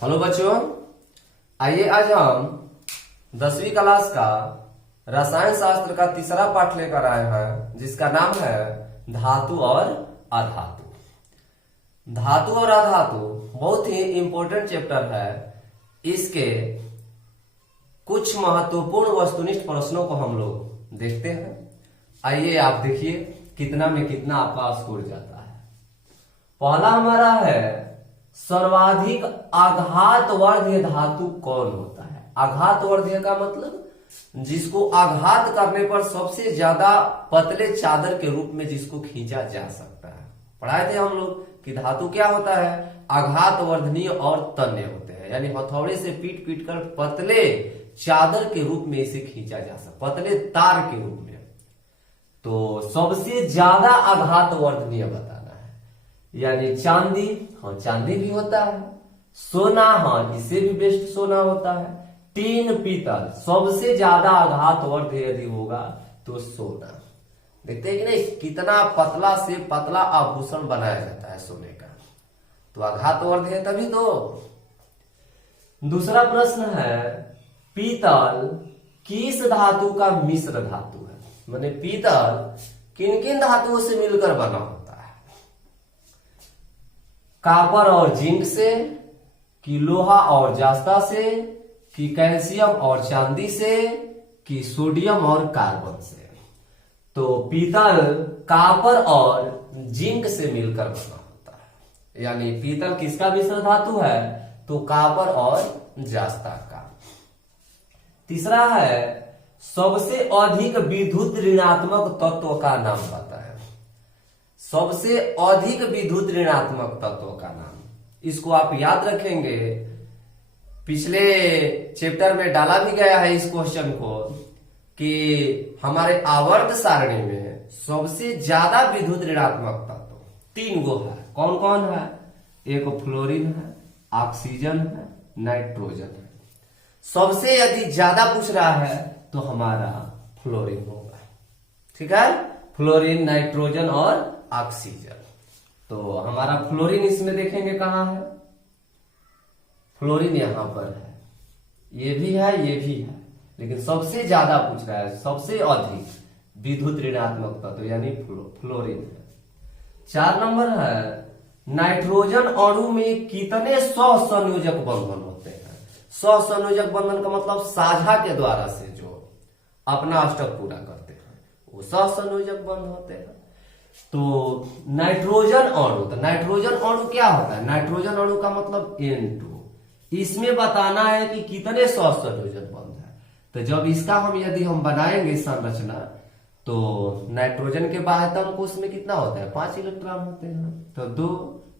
Hello बच्चों, आइए आज हम 10वीं क्लास का रसायन शास्त्र का तीसरा पाठ लेकर आए हैं, जिसका नाम है धातु और अधातु। धातु और अधातु बहुत ही इंपॉर्टेंट चैप्टर है। इसके कुछ महत्वपूर्ण वस्तुनिष्ठ प्रश्नों को हम लोग देखते हैं। आइए आप देखिए कितना में कितना आपका स्कोर जाता है। पहला हमारा है, सर्वाधिक आघातवर्धीय धातु कौन होता है। आघातवर्धीय का मतलब जिसको आघात करने पर सबसे ज्यादा पतले चादर के रूप में जिसको खींचा जा सकता है। पढ़ाए थे हम लोग कि धातु क्या होता है, आघातवर्धनीय और तन्य होते हैं, यानी हथौड़े से पीट पीट कर पतले चादर के रूप में इसे खींचा जा सकता, पतले तार के रूप में। तो सबसे ज्यादा आघातवर्धनीय बताना है, यानी चांदी, हाँ चांदी भी होता है। सोना, हाँ इससे भी बेस्ट सोना होता है। टीन, पीतल, सबसे ज्यादा आघातवर्धीय यदि होगा तो सोना। देखते हैं कि नहीं कितना पतला से पतला आभूषण बनाया जाता है सोने का, तो आघातवर्धीय तभी तो। दूसरा प्रश्न है, पीतल किस धातु का मिश्र धातु है। माने पीतल किन किन धातुओं से मिलकर बना होता है। कॉपर और जिंक से, कि लोहा और जास्ता से, कि कैल्शियम और चांदी से, कि सोडियम और कार्बन से। तो पीतल कॉपर और जिंक से मिलकर बना होता है, यानी पीतल किसका मिश्र धातु है, तो कॉपर और जास्ता का। तीसरा है, सबसे अधिक विद्युत ऋणात्मक तत्व का नाम पता है। सबसे अधिक विद्युत ऋणात्मक तत्व का नाम, इसको आप याद रखेंगे। पिछले चैप्टर में डाला भी गया है इस क्वेश्चन को कि हमारे आवर्त सारणी में सबसे ज्यादा विद्युत ऋणात्मक तत्व 3 गो है। कौन कौन है, एक फ्लोरीन है, ऑक्सीजन है, नाइट्रोजन है। सबसे यदि ज्यादा पूछ रहा है तो हमारा फ्लोरीन होगा। ठीक है, फ्लोरीन, नाइट्रोजन और ऑक्सीजन। तो हमारा फ्लोरीन इसमें देखेंगे कहां है, फ्लोरीन यहां पर है, ये भी है, ये भी है, लेकिन सबसे ज्यादा पूछ रहा है, सबसे अधिक विद्युत ऋणात्मक तत्व यानी फ्लोरीन है। 4 नंबर है, नाइट्रोजन अणु में कितने सहसंयोजक बंधन होते हैं। सहसंयोजक बंधन का मतलब साझा के द्वारा से जो अपना अष्टक पूरा करते हैं वो सहसंयोजक बंध होते हैं। तो नाइट्रोजन अणु, तो नाइट्रोजन अणु क्या होता है, नाइट्रोजन अणु का मतलब N2। इसमें बताना है कि कितने सहसंयोजक बंध है। तो जब इसका यदि हम बनाएंगे संरचना, तो नाइट्रोजन के बाह्यतम कोश में कितना होता है, 5 इलेक्ट्रॉन होते हैं। तो 2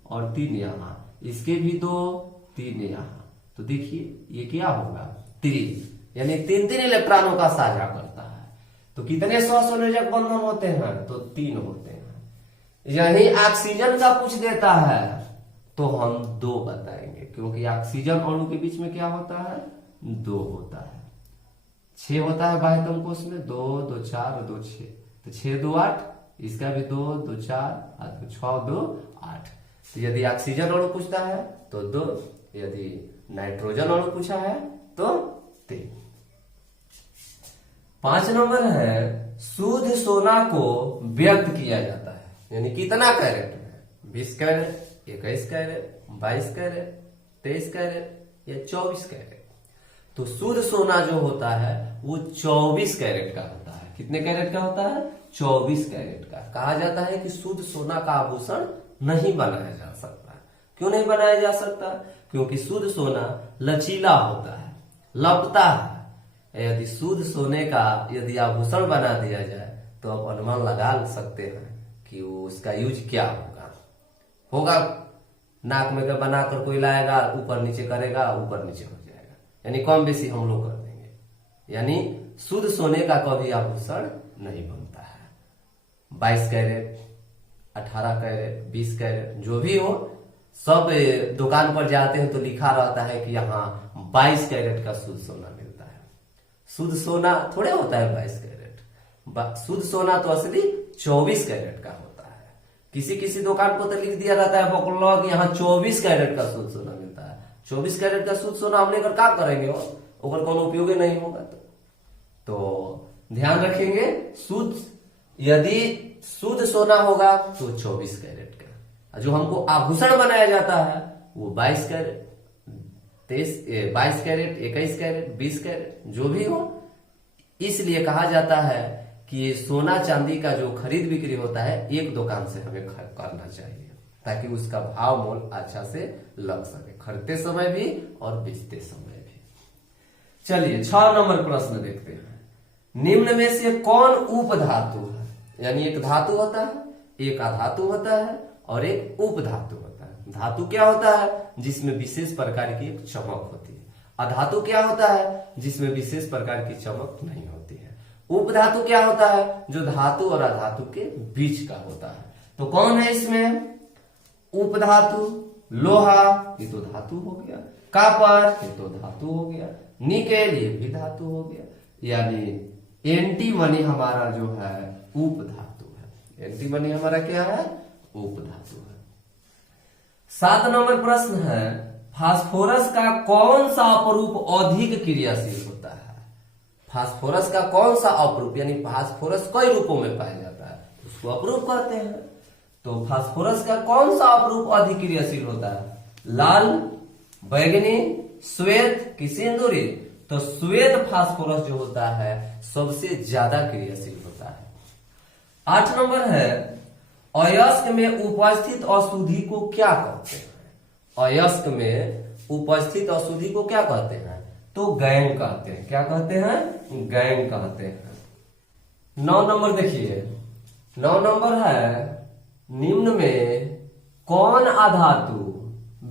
और 3 यहाँ, इसके भी 2, 3 यहाँ। तो देखिए ये क्या होगा, 3, यानी 3 इलेक्ट्रॉनों का साझा करता है। तो कितने सहसंयोजक बंधन होते हैं, तो 3 होते हैं। यही ऑक्सीजन का पूछ देता है तो हम 2 बताएंगे, क्योंकि ऑक्सीजन अणु के बीच में क्या होता है, 2 होता है। 6 होता है बाह्यतम कोश में, 2, 2, 4, 2, 6। तो 6, 2, 8, इसका भी 2, 2, 4, 6, 2, 8। तो यदि ऑक्सीजन अणु पूछता है तो 2, यदि नाइट्रोजन अणु पूछा है तो 3। 5 नंबर है, शुद्ध सोना को व्यक्त किया जाता है, यानी कितना कैरेट में, 20 कैरेट, 21 कैरेट, 22 कैरेट, 23 कैरेट या 24 कैरेट। तो शुद्ध सोना जो होता है वो 24 कैरेट का होता है। कितने कैरेट का होता है, 24 कैरेट का। कहा जाता है कि शुद्ध सोना का आभूषण नहीं बनाया जा सकता। क्यों नहीं बनाया जा सकता, क्योंकि शुद्ध सोना लचीला होता है, लपता है। यदि शुद्ध सोने का यदि आभूषण बना दिया जाए तो आप अनुमान लगा सकते हैं कि वो उसका यूज क्या होगा। नाक में का बनाकर कोई लाएगा, ऊपर नीचे करेगा, ऊपर नीचे हो जाएगा, यानी कम बेसी हम लोग कर देंगे। यानी शुद्ध सोने का कभी आभूषण नहीं बनता है। 22 कैरेट, 18 कैरेट, 20 कैरेट जो भी हो, सब दुकान पर जाते हैं तो लिखा रहता है कि यहाँ 22 कैरेट का शुद्ध सोना मिलता है। शुद्ध सोना थोड़े होता है 22 कैरेट, शुद्ध सोना तो असली 24 कैरेट का होता है। किसी किसी दुकान पर तो लिख दिया रहता है बकलॉग यहाँ 24 कैरेट का शुद्ध सोना मिलता है, 24 कैरेट का शुद्ध सोना हम लेकर क्या करेंगे और कोनो उपयोगी नहीं होगा। तो ध्यान रखेंगे, शुद्ध यदि शुद्ध सोना होगा तो 24 कैरेट का, जो हमको आभूषण बनाया जाता है वो 22 कैरेट, 22 कैरेट, 21 कैरेट, 20 कैरेट, जो भी हो। इसलिए कहा जाता है कि ये सोना चांदी का जो खरीद बिक्री होता है एक दुकान से हमें करना चाहिए, ताकि उसका भाव मोल अच्छा से लग सके, खरीदते समय भी और बेचते समय भी। चलिए 6 नंबर प्रश्न देखते हैं। निम्न में से कौन उपधातु है? यानी एक धातु होता है, एक अधातु होता है और एक उपधातु होता है। धातु क्या होता है? जिसमें विशेष प्रकार की एक चमक होती है। अधातु क्या होता है? जिसमें विशेष प्रकार की चमक नहीं होती है। उपधातु क्या होता है? जो धातु और अधातु के बीच का होता है। तो कौन है इसमें? उपधातु। लोहा ये तो धातु हो गया, कॉपर ये तो धातु हो गया, निकेल ये भी धातु हो गया। यानी एंटीमनी हमारा जो है उपधातु है। एंटीमनी हमारा क्या है? उपधातु है। 7 नंबर प्रश्न है, फास्फोरस का कौन सा अपरूप अधिक क्रियाशील होता है? फास्फोरस का कौन सा अपरूप, यानी फास्फोरस कई रूपों में पाया जाता है, उसको अपरूप कहते हैं। तो फास्फोरस का कौन सा अपरूप अधिक क्रियाशील होता है? लाल, बैगनी, श्वेत कि सिंदूरी? तो श्वेत फास्फोरस जो होता है सबसे ज्यादा क्रियाशील होता है। 8 नंबर है, अयस्क में उपस्थित अशुद्धि को क्या कहते हैं? अयस्क में उपस्थित अशुद्धि को क्या कहते हैं? तो गैंग कहते हैं। क्या कहते हैं? गैंग कहते हैं। 9 नंबर देखिए, 9 नंबर है, निम्न में कौन अधातु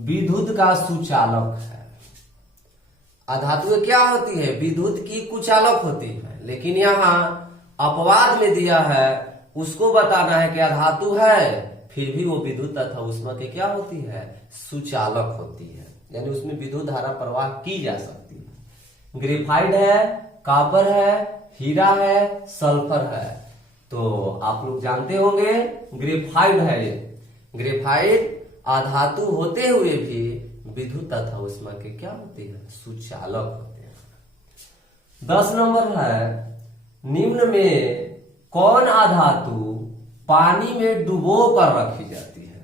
विद्युत का सुचालक है? अधातु क्या होती है? विद्युत की कुचालक होती है, लेकिन यहाँ अपवाद में दिया है, उसको बताना है कि अधातु है फिर भी वो विद्युत तथा उष्मा के क्या होती है? सुचालक होती है, यानी उसमें विद्युत धारा प्रवाह की जा सकती है। ग्रेफाइट है, कॉपर है, हीरा है, सल्फर है। तो आप लोग जानते होंगे ग्रेफाइट है। ग्रेफाइट अधातु होते हुए भी विद्युत तथा उष्मा के क्या होते हैं? सुचालक होते हैं। 10 नंबर है, निम्न में कौन अधातु पानी में डुबो कर रखी जाती है?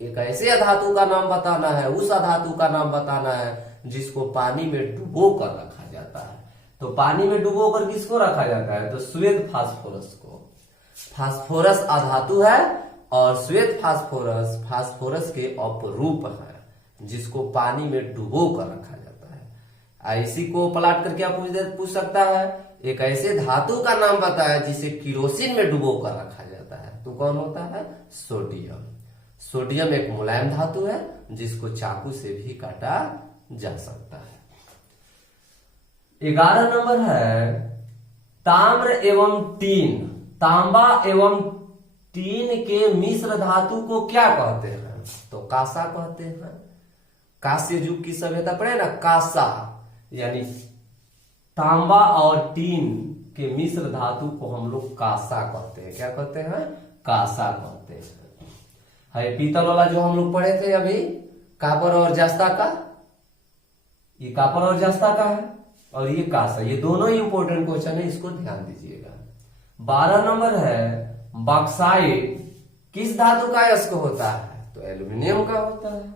एक ऐसे अधातु का नाम बताना है, उस अधातु का नाम बताना है जिसको पानी में डुबो कर रखा जाता है। तो पानी में डुबो कर किसको रखा जाता है? तो श्वेत फास्फोरस को। फास्फोरस अधातु है और श्वेत फास्फोरस फास्फोरस के अपरूप है, जिसको पानी में डुबो कर रखा जाता है। इसी को पलट कर क्या पूछ सकता है? एक ऐसे धातु का नाम बताया जिसे किरोसिन में डुबो कर रखा जाता है। तो कौन होता है? सोडियम। सोडियम एक मुलायम धातु है जिसको चाकू से भी काटा जा सकता है। 11 नंबर है, ताम्र एवं टीन, तांबा एवं टीन के मिश्र धातु को क्या कहते हैं? तो कांसा कहते हैं। कांस्य युग की सभ्यता पढ़े ना, कांसा, यानी तांबा और टीन के मिश्र धातु को हम लोग कांसा कहते हैं। क्या कहते हैं? कांसा कहते हैं। है पीतल वाला जो हम लोग पढ़े थे अभी, कॉपर और जस्ता का, ये कॉपर और जस्ता का है, और ये कांसा, ये दोनों ही इंपॉर्टेंट क्वेश्चन है, इसको ध्यान दीजिएगा। 12 नंबर है, बॉक्साइट किस धातु का अयस्क होता है? तो एल्यूमिनियम का होता है,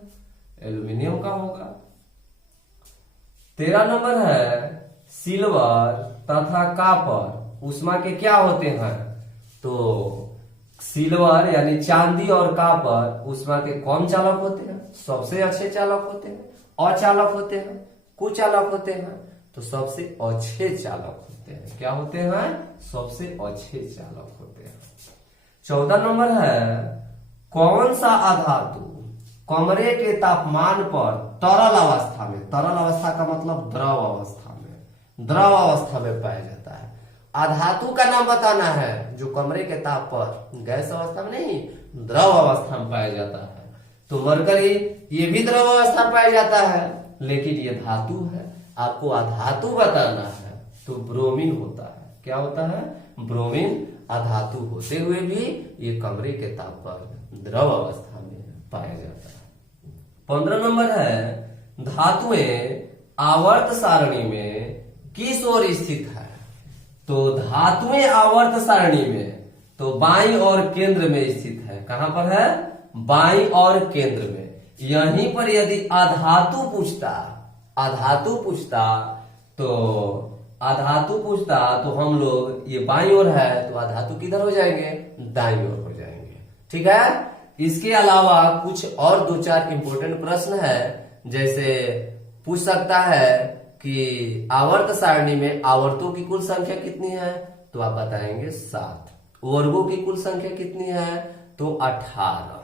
एल्यूमिनियम का होगा। 13 नंबर है, सिल्वर तथा कॉपर उष्मा के क्या होते हैं? तो सिल्वर यानी चांदी और कॉपर उष्मा के कौन चालक होते हैं? सबसे अच्छे चालक होते हैं, अचालक होते हैं, कुचालक होते हैं। तो सबसे अच्छे चालक होते हैं। क्या होते हैं? सबसे अच्छे चालक होते हैं। 14 नंबर है, कौन सा अधातु कमरे के तापमान पर तरल अवस्था में, तरल अवस्था का मतलब द्रव अवस्था में, द्रव अवस्था में पाया जाता है? अधातु का नाम बताना है जो कमरे के ताप पर गैस अवस्था में नहीं, द्रव अवस्था में पाया जाता है। तो मरकरी ये भी द्रव अवस्था में पाया जाता है, लेकिन ये धातु है। आपको अधातु बताना है तो ब्रोमीन होता है। क्या होता है? ब्रोमीन अधातु होते हुए भी ये कमरे के ताप पर द्रव अवस्था में पाया जाता है। 15 नंबर है, धातुएं आवर्त सारणी में किस ओर स्थित है? तो धातुएं आवर्त सारणी में तो बाईं और केंद्र में स्थित है। कहां पर है? बाईं और केंद्र में। यहीं पर यदि अधातु पूछता तो हम लोग ये बाईं ओर है तो अधातु किधर हो जाएंगे? दाईं ओर हो जाएंगे। ठीक है। इसके अलावा कुछ और दो चार इंपॉर्टेंट प्रश्न है, जैसे पूछ सकता है कि आवर्त सारणी में आवर्तों की कुल संख्या कितनी है? तो आप बताएंगे 7। वर्गों की कुल संख्या कितनी है? तो 18।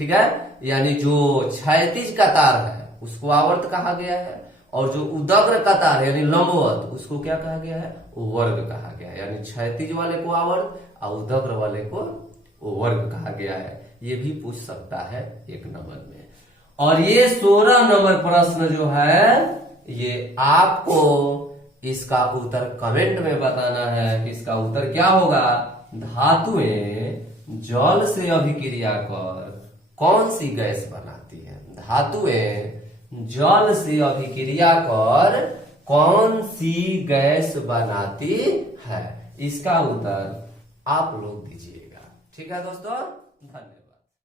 ठीक है। यानी जो क्षैतिज कतार है उसको आवर्त कहा गया है, और जो उदग्र कतार यानी लंबवत उसको क्या कहा गया है? वर्ग कहा गया है। यानी क्षैतिज वाले को आवर्त और उदग्र वाले को वर्ग कहा गया है। ये भी पूछ सकता है 1 नंबर में। और ये 16 नंबर प्रश्न जो है ये आपको इसका उत्तर कमेंट में बताना है कि इसका उत्तर क्या होगा। धातुएं जल से अभिक्रिया कर कौन सी गैस बनाती है? धातुएं जल से अभिक्रिया कर कौन सी गैस बनाती है? इसका उत्तर आप लोग दीजिएगा। ठीक है दोस्तों, धन्यवाद।